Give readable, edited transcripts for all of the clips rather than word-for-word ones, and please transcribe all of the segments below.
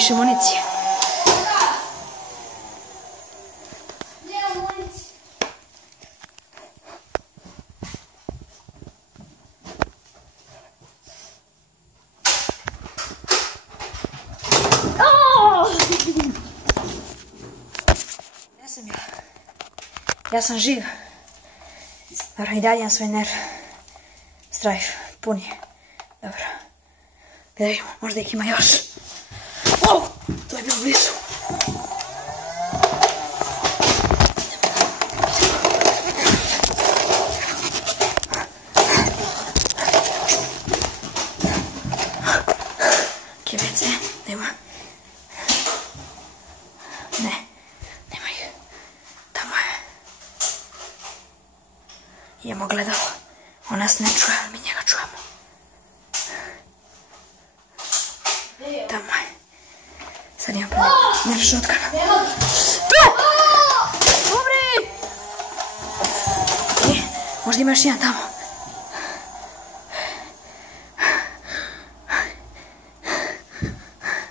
više municije. Ja sam živ. Dobro, i dalje imam svoj nerv. Strajf, pun je. Dobro. Da vidimo, možda ih ima još. Wow, to je bilo blizu. KBC, nema. Ne, nema ih. Tamo je. Idemo gledalo. On nas ne čuje, ali mi njega čujemo. Tamo je. Sad imam nerv šotkana. Tu! Dobri! Možda ima još jedan tamo.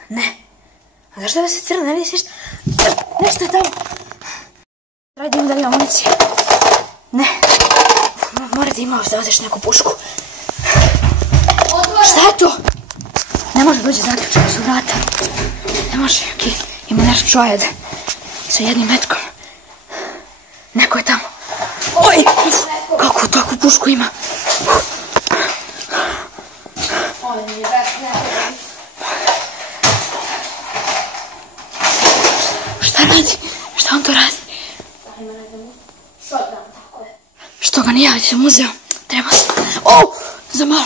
Ne. A zašto da se crno, ne vidiš ništa? Nešto je tamo. Radimo da ima municije. Ne. Mora da ima da odeš neku pušku. Šta je to? Ne može dođe zaključeno su vrata. Ne može, okej. Ima nešto čojed. Sa jednim metkom. Neko je tamo. Oj! Kako takvu pušku ima? Šta radi? Šta on to radi? Što ga nije javiti u muzeo? Treba se... O! Za malo.